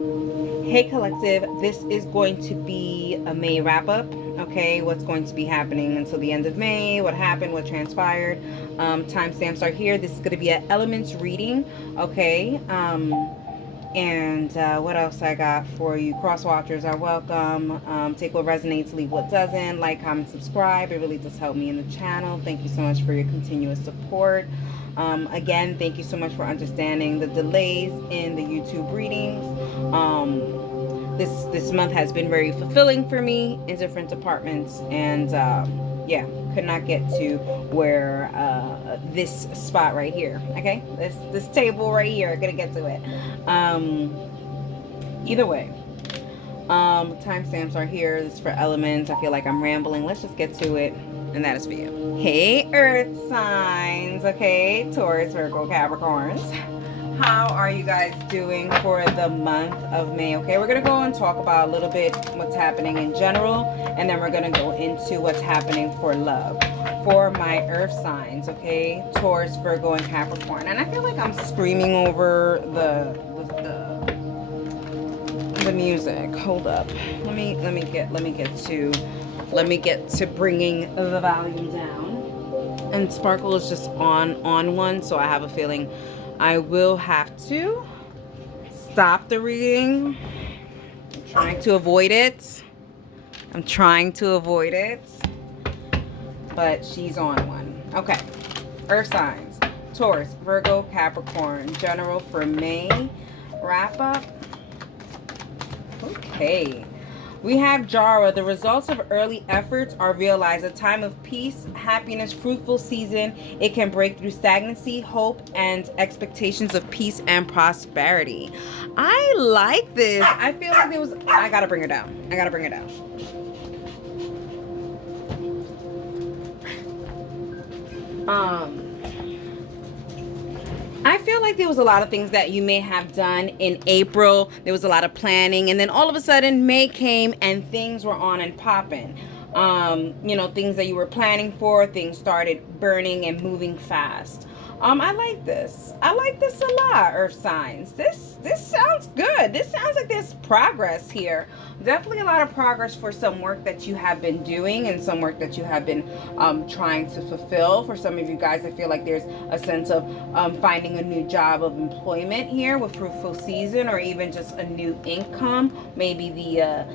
Hey collective, this is going to be a May wrap up. Okay, what's going to be happening until the end of May, what happened, what transpired. Timestamps are here. This is going to be an elements reading. Okay, and what else I got for you? Cross watchers are welcome. Take what resonates, leave what doesn't. Like, comment, subscribe. It really does help me in the channel. Thank you so much for your continuous support. Again, thank you so much for understanding the delays in the YouTube readings. This month has been very fulfilling for me in different departments, and yeah, could not get to where this spot right here. Okay, this table right here. Gonna get to it. Either way, timestamps are here. This is for elements. I feel like I'm rambling. Let's just get to it, and that is for you. Hey, Earth signs. Okay, Taurus, Virgo, Capricorns. How are you guys doing for the month of May? Okay, we're going to go and talk about a little bit what's happening in general, and then we're going to go into what's happening for love for my earth signs. Okay, Taurus, Virgo, and Capricorn. And I feel like I'm screaming over the music. Hold up. Let me get to bringing the volume down. And Sparkle is just on one, so I have a feeling I will have to stop the reading. I'm trying to avoid it. But she's on one. Okay. Earth signs. Taurus, Virgo, Capricorn. General for May. Wrap up. Okay. We have Jara. The results of early efforts are realized. A time of peace, happiness, fruitful season. It can break through stagnancy, hope, and expectations of peace and prosperity. I like this. I feel like there was... I gotta bring her down. I feel like there was a lot of things that you may have done in April. There was a lot of planning, and then all of a sudden May came and things were on and popping. Things that you were planning for, things started burning and moving fast. I like this. I like this a lot, Earth signs. This sounds good. This sounds like there's progress here. Definitely a lot of progress for some work that you have been doing and some work that you have been trying to fulfill. For some of you guys, I feel like there's a sense of finding a new job of employment here with fruitful season, or even just a new income. Maybe the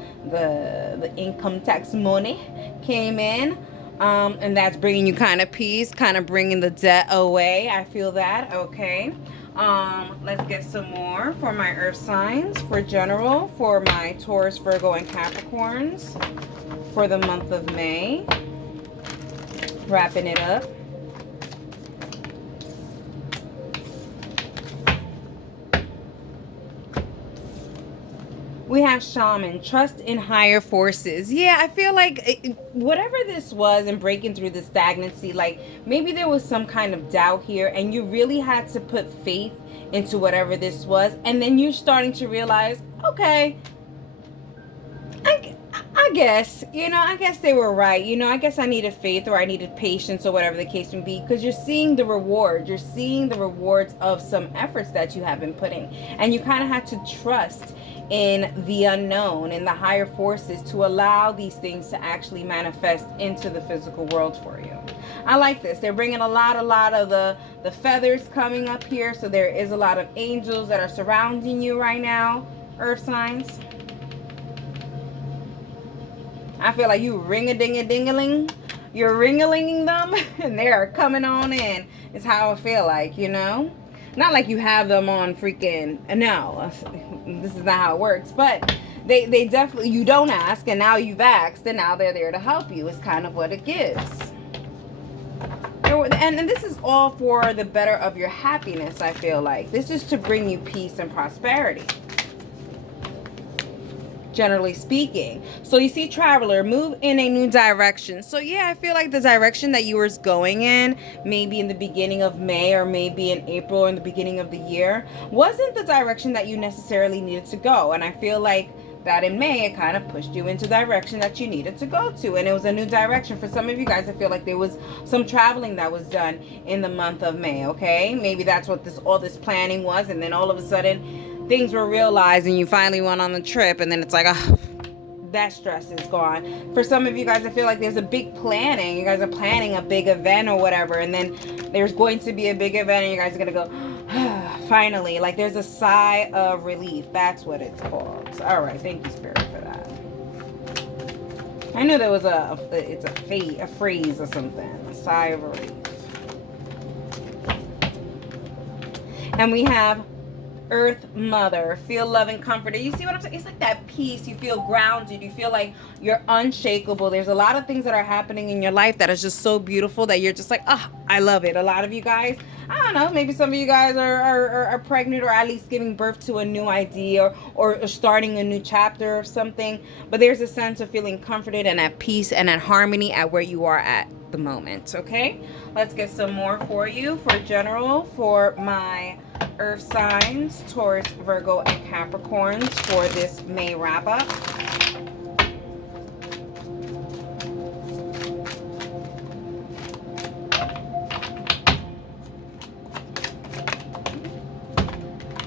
income tax money came in. And that's bringing you kind of peace, kind of bringing the debt away. I feel that. Okay. Let's get some more for my earth signs for general, for my Taurus, Virgo, and Capricorns for the month of May. Wrapping it up. We have shaman, trust in higher forces. Yeah, I feel like whatever this was and breaking through the stagnancy, like maybe there was some kind of doubt here and you really had to put faith into whatever this was. And then you're starting to realize, okay, I guess, I guess they were right. I guess I needed faith, or I needed patience, or whatever the case may be, because you're seeing the reward. You're seeing the rewards of some efforts that you have been putting. And you kind of had to trust in the unknown, in the higher forces, to allow these things to actually manifest into the physical world for you. I like this. They're bringing a lot of the feathers coming up here. So there is a lot of angels that are surrounding you right now, earth signs. I feel like you ring-a-ding-a-ding-a-ling. You're ring-a-linging them, and they are coming on in. It's how I feel like, Not like you have them on freaking... No, this is not how it works. But they definitely... You don't ask, and now you've asked, and now they're there to help you. It's kind of what it gives. And this is all for the better of your happiness, I feel like. This is to bring you peace and prosperity, generally speaking. So you see, traveler, move in a new direction. So yeah, I feel like the direction that you were going in, maybe in the beginning of May, or maybe in April, or in the beginning of the year, wasn't the direction that you necessarily needed to go. And I feel like that in May, it kind of pushed you into the direction that you needed to go to. And it was a new direction. For some of you guys, I feel like there was some traveling that was done in the month of May, okay? Maybe that's what all this planning was. And then all of a sudden, things were realized and you finally went on the trip, and then it's like, ah, that stress is gone. For some of you guys, I feel like there's a big planning. You guys are planning a big event or whatever, and then there's going to be a big event and you guys are gonna go, finally. Like there's a sigh of relief. That's what it's called. So, all right, thank you, Spirit, for that. I knew there was a phrase or something. A sigh of relief. And we have Earth Mother. Feel love and comfort. You see what I'm saying? It's like that peace. You feel grounded. You feel like you're unshakable. There's a lot of things that are happening in your life that is just so beautiful that you're just like, oh, I love it. A lot of you guys, I don't know, maybe some of you guys are pregnant or at least giving birth to a new idea or starting a new chapter of something. But there's a sense of feeling comforted and at peace and at harmony at where you are at the moment. Okay, let's get some more for you for general for my earth signs, Taurus, Virgo, and Capricorns for this May wrap up.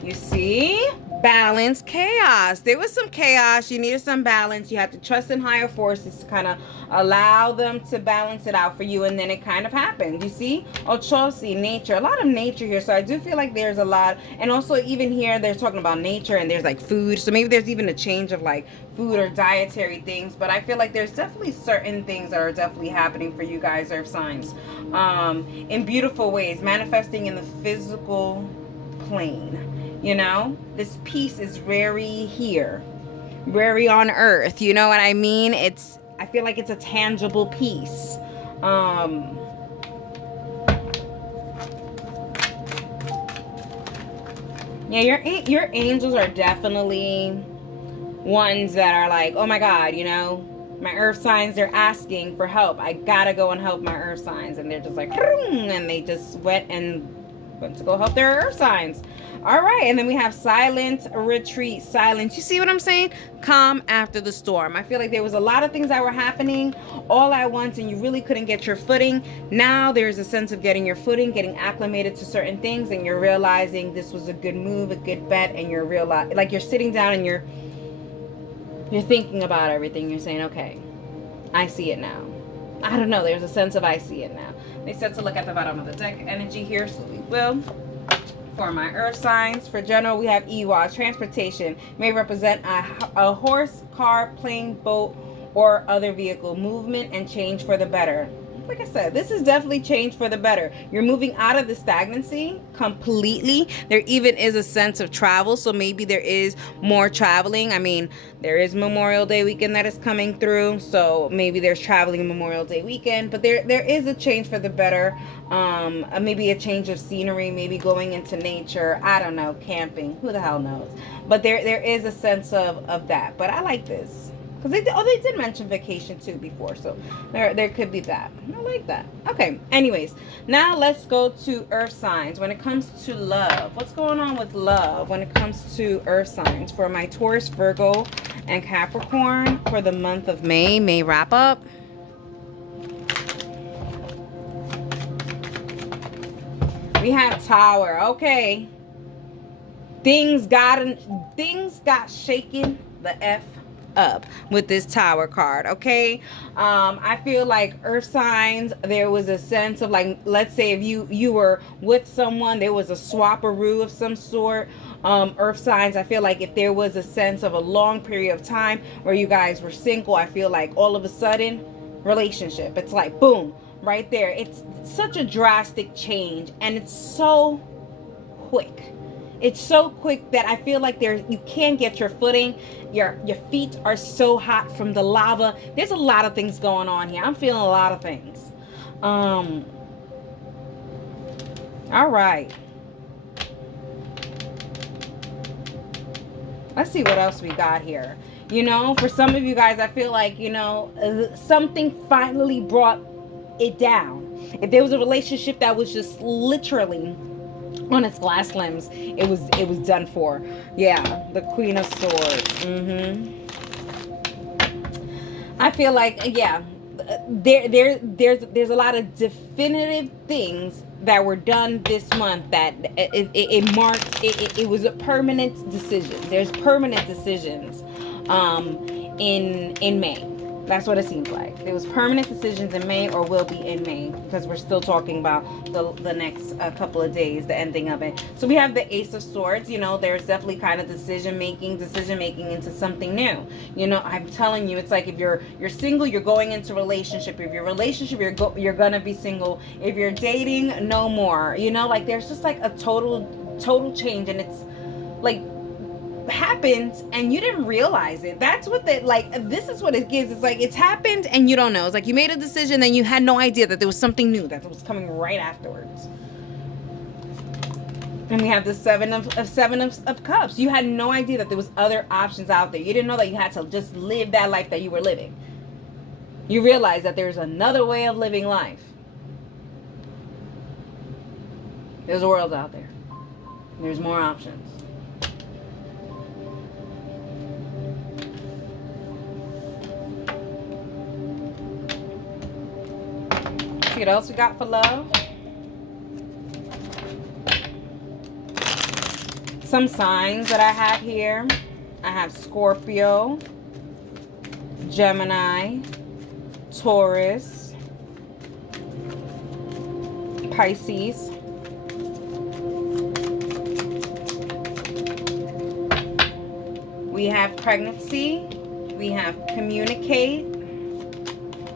You see? Balance, chaos. There was some chaos. You needed some balance. You had to trust in higher forces to kind of allow them to balance it out for you, and then it kind of happened. You see? Ochosi, nature. A lot of nature here. So I do feel like there's a lot. And also even here, they're talking about nature and there's like food. So maybe there's even a change of like food or dietary things. But I feel like there's definitely certain things that are definitely happening for you guys, earth signs. In beautiful ways. Manifesting in the physical plane. You know, this peace is very here, very on earth. You know what I mean? I feel like it's a tangible peace. Yeah, your angels are definitely ones that are like, oh my God, you know, my earth signs, they're asking for help. I gotta go and help my earth signs. And they're just like, and they just went to go help their earth signs. All right, and then we have silent retreat, silence. You see what I'm saying? Calm after the storm. I feel like there was a lot of things that were happening all at once and you really couldn't get your footing. Now there's a sense of getting your footing, getting acclimated to certain things, and you're realizing this was a good move, a good bet, and you're like you're sitting down and you're thinking about everything. You're saying, okay, I see it now. I don't know, there's a sense of I see it now. They said to look at the bottom of the deck energy here, so we will. For my earth signs, for general, we have Iwa. Transportation may represent a horse, car, plane, boat, or other vehicle. Movement and change for the better. Like I said, this is definitely change for the better. You're moving out of the stagnancy completely. There even is a sense of travel, so maybe there is more traveling. I mean, there is Memorial Day weekend that is coming through, so maybe there's traveling Memorial Day weekend, but there is a change for the better. Maybe a change of scenery, maybe going into nature. I don't know, camping. Who the hell knows? But there is a sense of that. But I like this. Because they did mention vacation too before, so there could be that. I like that. Okay, anyways, now let's go to earth signs. When it comes to love, what's going on with love when it comes to earth signs for my Taurus, Virgo, and Capricorn for the month of May wrap up. We have Tower. Okay, things got shaken the F up with this Tower card. Okay, I feel like earth signs, there was a sense of like, let's say if you were with someone, there was a swapperoo of some sort. Earth signs, I feel like if there was a sense of a long period of time where you guys were single, I feel like all of a sudden relationship, it's like boom right there. It's such a drastic change and it's so quick. It's so quick that I feel like you can't get your footing. Your feet are so hot from the lava. There's a lot of things going on here. I'm feeling a lot of things. All right. Let's see what else we got here. You know, for some of you guys, I feel like, you know, something finally brought it down. If there was a relationship that was just literally on its last limbs, it was done for. Yeah, the Queen of Swords. I feel like, yeah, there's a lot of definitive things that were done this month, that it marked, it was a permanent decision. There's permanent decisions in May. That's what it seems like. There was permanent decisions in May, or will be in May, because we're still talking about the next couple of days, the ending of it. So we have the Ace of Swords. You know, there's definitely kind of decision making into something new. You know, I'm telling you, it's like if you're single, you're going into relationship. If you're relationship, you're gonna be single. If you're dating, no more. You know, like there's just like a total change, and it's like happens and you didn't realize it. That's what this is what it gives. It's like it's happened and you don't know. It's like you made a decision and you had no idea that there was something new that was coming right afterwards. And we have the seven of cups. You had no idea that there was other options out there. You didn't know that you had to just live that life that you were living. You realize that there's another way of living life. There's a world out there. There's more options. See what else we got for love? Some signs that I have here. I have Scorpio, Gemini, Taurus, Pisces, we have pregnancy, we have communicate,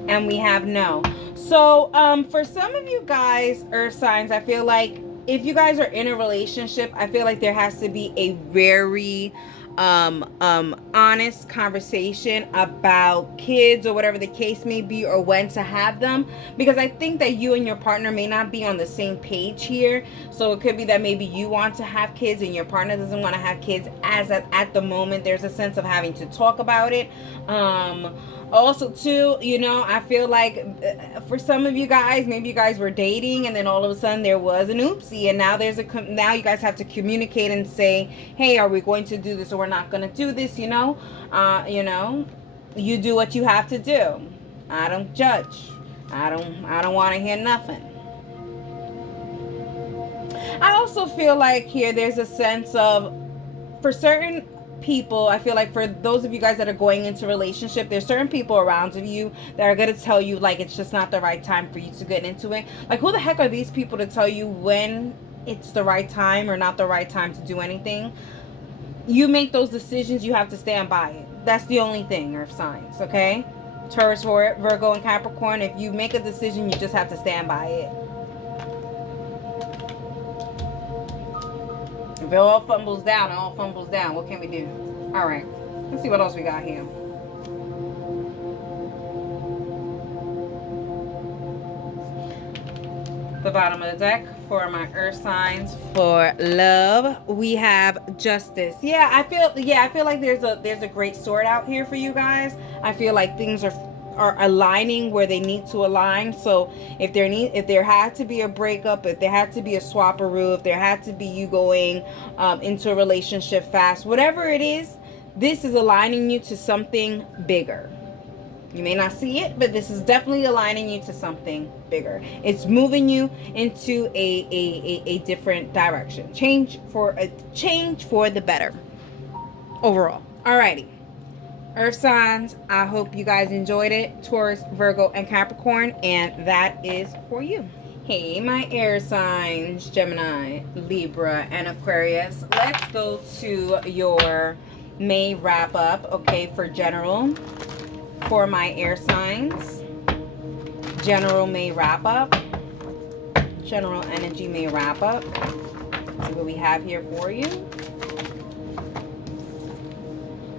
and we have no. So for some of you guys, earth signs, I feel like if you guys are in a relationship, I feel like there has to be a very honest conversation about kids or whatever the case may be, or when to have them, because I think that you and your partner may not be on the same page here. So it could be that maybe you want to have kids and your partner doesn't want to have kids as at the moment. There's a sense of having to talk about it. Also too, you know, I feel like for some of you guys, maybe you guys were dating and then all of a sudden there was an oopsie, and now now you guys have to communicate and say, hey, are we going to do this or we're not going to do this? You know, you do what you have to do. I don't judge. I don't want to hear nothing. I also feel like here there's a sense of, for certain people, I feel like for those of you guys that are going into relationship, there's certain people around you that are going to tell you like it's just not the right time for you to get into it. Like, who the heck are these people to tell you when it's the right time or not the right time to do anything? You make those decisions, you have to stand by it. That's the only thing, earth signs, okay? Taurus, Virgo, and Capricorn, if you make a decision, you just have to stand by it. If it all fumbles down, it all fumbles down. What can we do? All right. Let's see what else we got here. The bottom of the deck for my earth signs for love, we have justice. I feel like there's a great sword out here for you guys. I feel like things are aligning where they need to align. So if there had to be a breakup, if there had to be a swapperoo, if there had to be you going into a relationship fast, whatever it is, this is aligning you to something bigger. You may not see it, but this is definitely aligning you to something bigger. It's moving you into a different direction. Change for the better overall. Alrighty. Earth signs, I hope you guys enjoyed it. Taurus, Virgo, and Capricorn, and that is for you. Hey, my air signs, Gemini, Libra, and Aquarius. Let's go to your May wrap up, okay, for general. For my air signs, general May wrap up. General energy May wrap up. Let's see what we have here for you.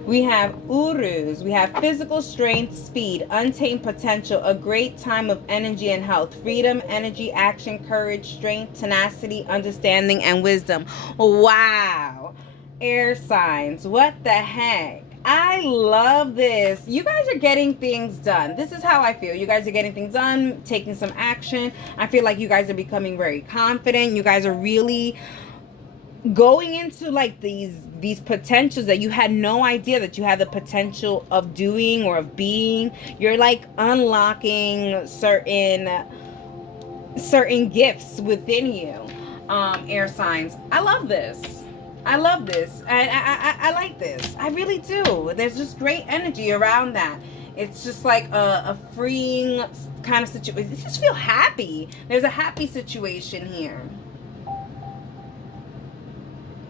We have Urus. We have physical strength, speed, untamed potential, a great time of energy and health, freedom, energy, action, courage, strength, tenacity, understanding, and wisdom. Wow. Air signs. What the heck? I love this. You guys are getting things done. This is how I feel. You guys are getting things done, taking some action. I feel like you guys are becoming very confident. You guys are really going into like these potentials that you had no idea that you had the potential of doing or of being. You're like unlocking certain certain gifts within you. Air signs, I love this. I love this. I like this. I really do. There's just great energy around that. It's just like a freeing kind of situation. You just feel happy. There's a happy situation here.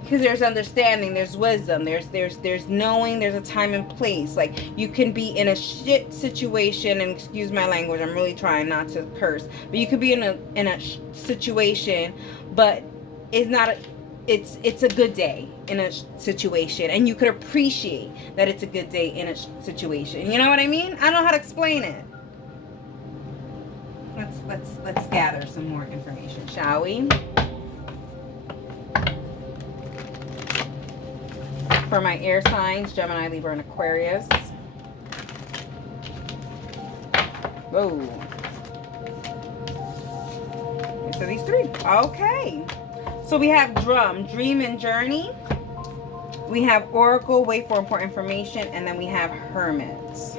Because there's understanding, there's wisdom, there's knowing, there's a time and place. Like, you can be in a shit situation, and excuse my language, I'm really trying not to curse, but you could be in a situation, but it's not a, it's a good day in a situation, and you could appreciate that it's a good day in a situation. You know what I mean? I don't know how to explain it. Let's gather some more information, shall we? For my air signs, Gemini, Libra, and Aquarius. Whoa. So these three. Okay. So we have drum, dream and journey. We have oracle, wait for important information. And then we have hermits,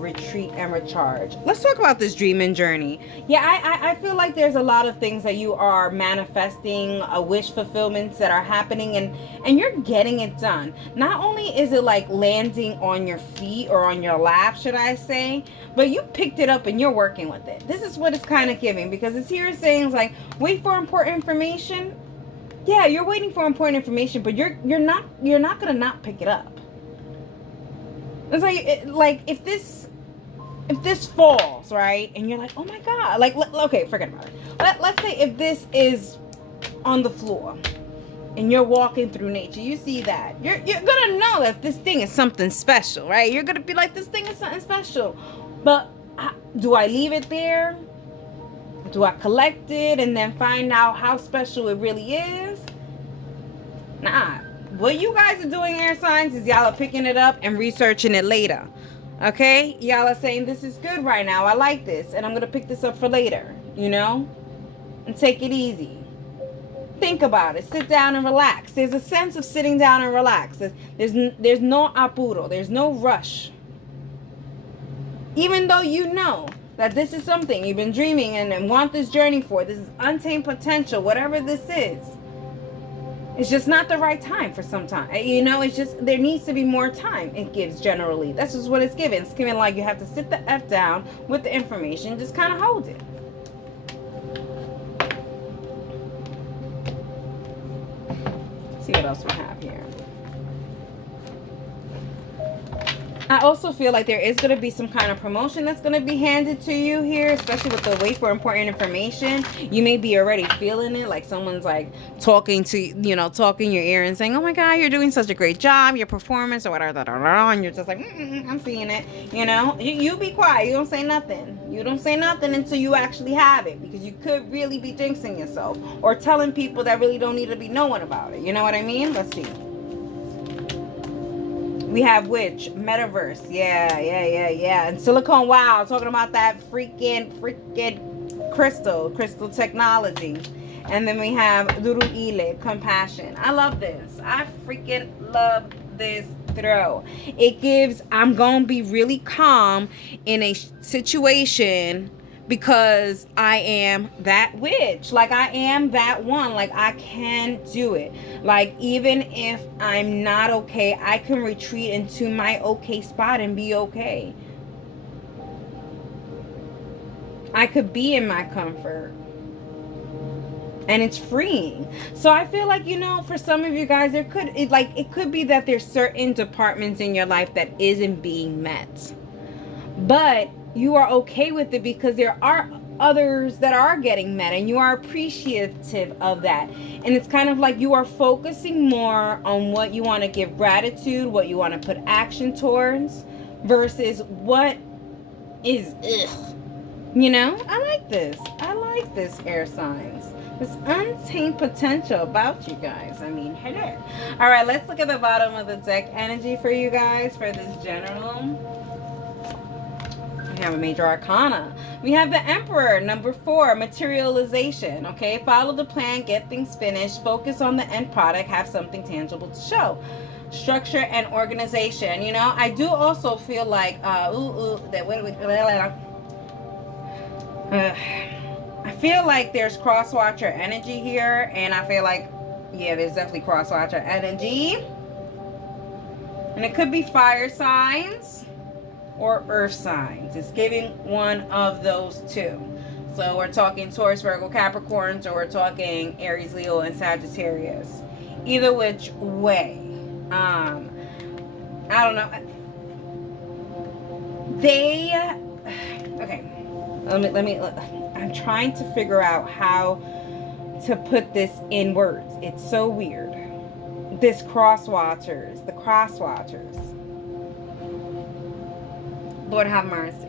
retreat and recharge. Let's talk about this dream and journey. Yeah, I feel like there's a lot of things that you are manifesting, wish fulfillments that are happening, and you're getting it done. Not only is it like landing on your feet or on your lap, should I say, but you picked it up and you're working with it. This is what it's kind of giving, because it's here saying like, wait for important information. Yeah, you're waiting for important information, but you're not gonna not pick it up. It's like if this falls, right, and you're like, oh my god, like, okay, forget about it. Let's say if this is on the floor and you're walking through nature, you see that, you're gonna know that this thing is something special, right? You're gonna be like, this thing is something special. But do I leave it there? Do I collect it and then find out how special it really is? Nah. What you guys are doing, air signs, is y'all are picking it up and researching it later. Okay? Y'all are saying, this is good right now. I like this. And I'm going to pick this up for later. You know? And take it easy. Think about it. Sit down and relax. There's a sense of sitting down and relax. There's no apuro. There's no rush. Even though you know that this is something you've been dreaming and want this journey for. This is untamed potential. Whatever this is. It's just not the right time for some time. You know, it's just, there needs to be more time, it gives generally. That's just what it's giving. It's giving like you have to sit the F down with the information, just kind of hold it. Let's see what else we have here. I also feel like there is going to be some kind of promotion that's going to be handed to you here, especially with the wait for important information. You may be already feeling it, like someone's like talking in your ear and saying, oh my god, you're doing such a great job, your performance or whatever, and you're just like, I'm seeing it. You know, you be quiet, you don't say nothing. You don't say nothing until you actually have it, because you could really be jinxing yourself or telling people that really don't need to be knowing about it. You know what I mean? Let's see. We have witch, metaverse, yeah, and silicone. Wow, talking about that freaking crystal technology. And then we have Duruile, compassion. I love this. I freaking love this throw. It gives, I'm gonna be really calm in a situation because I am that witch. Like, I am that one. Like, I can do it. Like, even if I'm not okay, I can retreat into my okay spot and be okay. I could be in my comfort. And it's freeing. So I feel like, you know, for some of you guys, it could be that there's certain departments in your life that isn't being met. But you are okay with it because there are others that are getting met, and you are appreciative of that. And it's kind of like you are focusing more on what you want to give gratitude, what you want to put action towards, versus what is ugh. You know, I like this, air signs. This untamed potential about you guys. I mean, hello. All right, let's look at the bottom of the deck energy for you guys for this general. We have a major arcana. We have the Emperor, number 4, materialization. Okay, follow the plan, get things finished, focus on the end product, have something tangible to show. Structure and organization. You know, I do also feel like I feel like there's cross-watcher energy here, and I feel like, yeah, there's definitely cross-watcher energy. And it could be fire signs or earth signs. It's giving one of those two. So we're talking Taurus, Virgo, Capricorns, or we're talking Aries, Leo, and Sagittarius. Either which way. I don't know. Okay. I'm trying to figure out how to put this in words. It's so weird. The crosswatchers. Lord have mercy.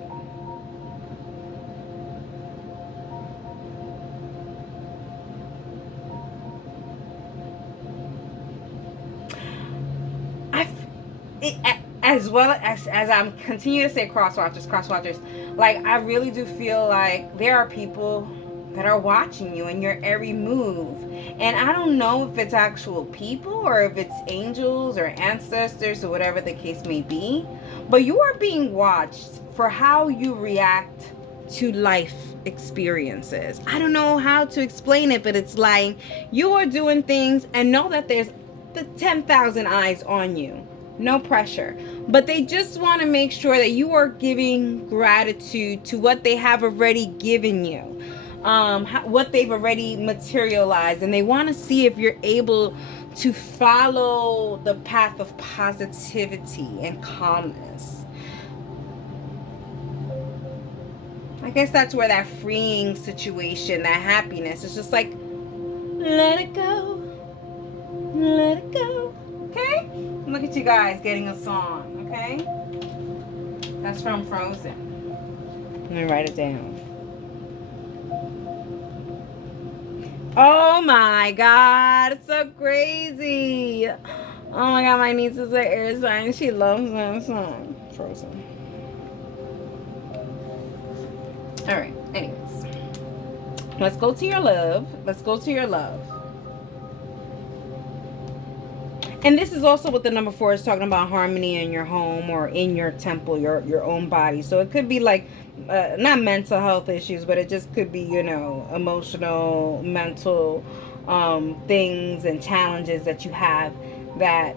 As well as I'm continue to say crosswatchers, like I really do feel like there are people that are watching you and your every move. And I don't know if it's actual people or if it's angels or ancestors or whatever the case may be, but you are being watched for how you react to life experiences. I don't know how to explain it, but it's like you are doing things and know that there's the 10,000 eyes on you. No pressure, but they just want to make sure that you are giving gratitude to what they have already given you, what they've already materialized, and they want to see if you're able to follow the path of positivity and calmness. I guess that's where that freeing situation, that happiness, is just like, let it go, let it go. Okay? Look at you guys getting a song, okay? That's from Frozen. Let me write it down. Oh my God, it's so crazy. Oh my God, my niece is an air sign. She loves that song. Frozen. All right, anyways. Let's go to your love. Let's go to your love. And this is also what the number 4 is talking about, harmony in your home or in your temple, your own body. So it could be like, not mental health issues, but it just could be, you know, emotional, mental things and challenges that you have that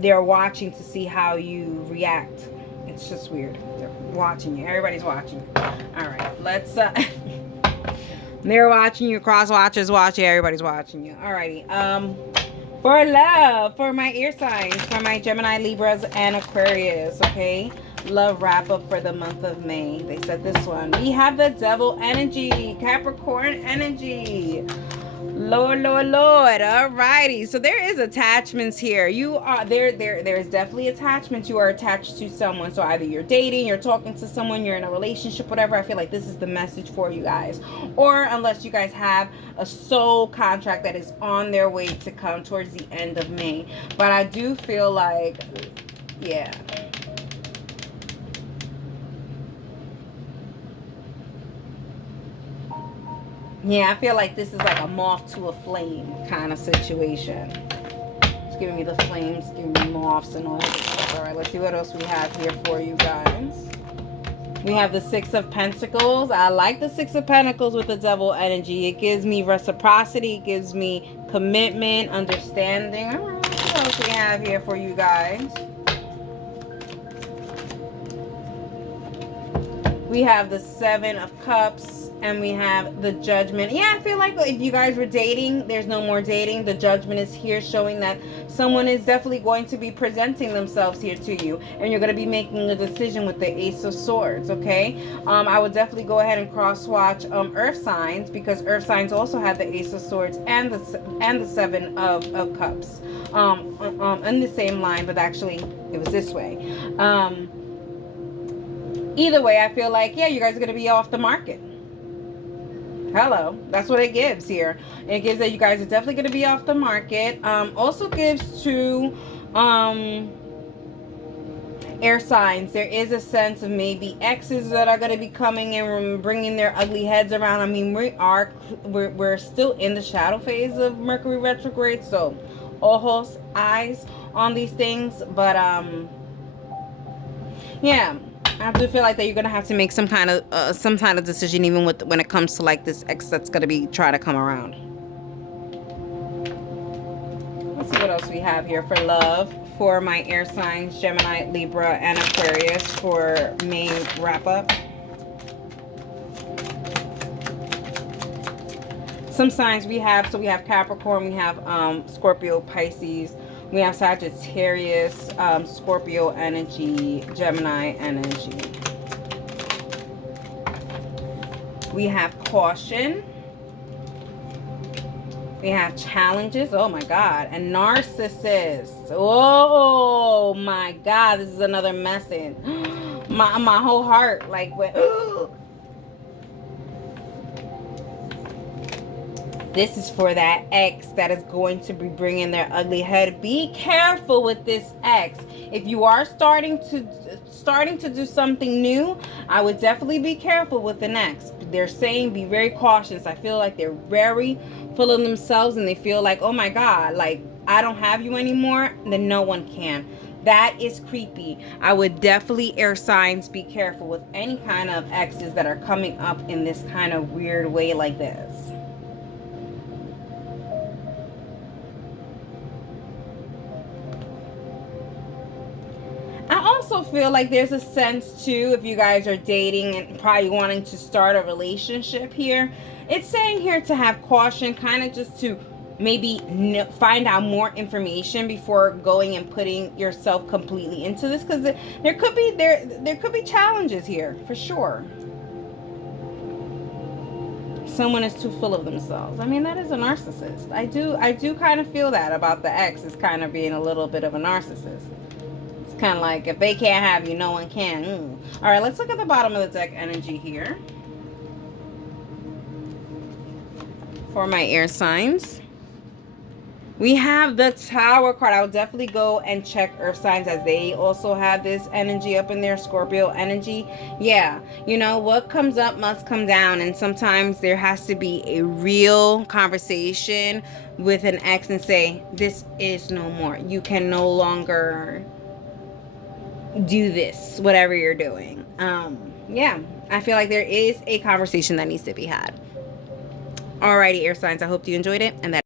they're watching to see how you react. It's just weird. They're watching you. Everybody's watching you. All right, let's... they're watching you. Cross watchers watch you. Everybody's watching you. Alrighty. For love, for my ear signs, for my Gemini, Libras, and Aquarius, okay? Love wrap up for the month of May. They said this one. We have the Devil energy, Capricorn energy. Lord. Alrighty. So there is attachments here. You are there's definitely attachments. You are attached to someone. So either you're dating, you're talking to someone, you're in a relationship, whatever. I feel like this is the message for you guys. Or unless you guys have a soul contract that is on their way to come towards the end of May. But I do feel like, yeah. Yeah, I feel like this is like a moth to a flame kind of situation. It's giving me the flames, giving me moths and all that stuff. All right, let's see what else we have here for you guys. We have the 6 of Pentacles. I like the 6 of Pentacles with the Devil energy. It gives me reciprocity. It gives me commitment, understanding. All right, what else we have here for you guys? We have the 7 of Cups. And we have the Judgment. Yeah, I feel like if you guys were dating, there's no more dating. The Judgment is here showing that someone is definitely going to be presenting themselves here to you. And you're going to be making a decision with the Ace of Swords, okay? I would definitely go ahead and cross-watch Earth signs, because Earth signs also have the Ace of Swords and the 7 of Cups in the same line, but actually it was this way. Either way, I feel like, yeah, you guys are going to be off the market. Hello, that's what it gives here. It gives that you guys are definitely going to be off the market. Also gives to air signs. There is a sense of maybe exes that are going to be coming in and bringing their ugly heads around. I mean, we're still in the shadow phase of Mercury retrograde, so eyes on these things. But yeah, I do feel like that you're gonna have to make some kind of decision, even with when it comes to like this ex that's gonna be trying to come around. Let's see what else we have here for love for my air signs, Gemini, Libra, and Aquarius for May wrap up. Some signs we have, so we have Capricorn, we have Scorpio, Pisces, we have Sagittarius, Scorpio energy, Gemini energy. We have caution. We have challenges. Oh my God. And narcissists. Oh my God. This is another message. My whole heart like went. This is for that ex that is going to be bringing their ugly head. Be careful with this ex. If you are starting to do something new, I would definitely be careful with the next. They're saying be very cautious. I feel like they're very full of themselves and they feel like, oh my God, like I don't have you anymore, then no one can. That is creepy. I would definitely, air signs, be careful with any kind of exes that are coming up in this kind of weird way like this. Also feel like there's a sense too, if you guys are dating and probably wanting to start a relationship here, it's saying here to have caution, kind of just to maybe find out more information before going and putting yourself completely into this, because there could be challenges here for sure. Someone is too full of themselves. I mean, that is a narcissist. I do kind of feel that about the ex, is kind of being a little bit of a narcissist. Kind of like, if they can't have you, no one can. All right, let's look at the bottom of the deck energy here for my air signs. We have the Tower card. I would definitely go and check earth signs, as they also have this energy up in their Scorpio energy. Yeah, you know, what comes up must come down, and sometimes there has to be a real conversation with an ex and say, this is no more. You can no longer do this, whatever you're doing. Yeah, I feel like there is a conversation that needs to be had. Alrighty, air signs, I hope you enjoyed it, and that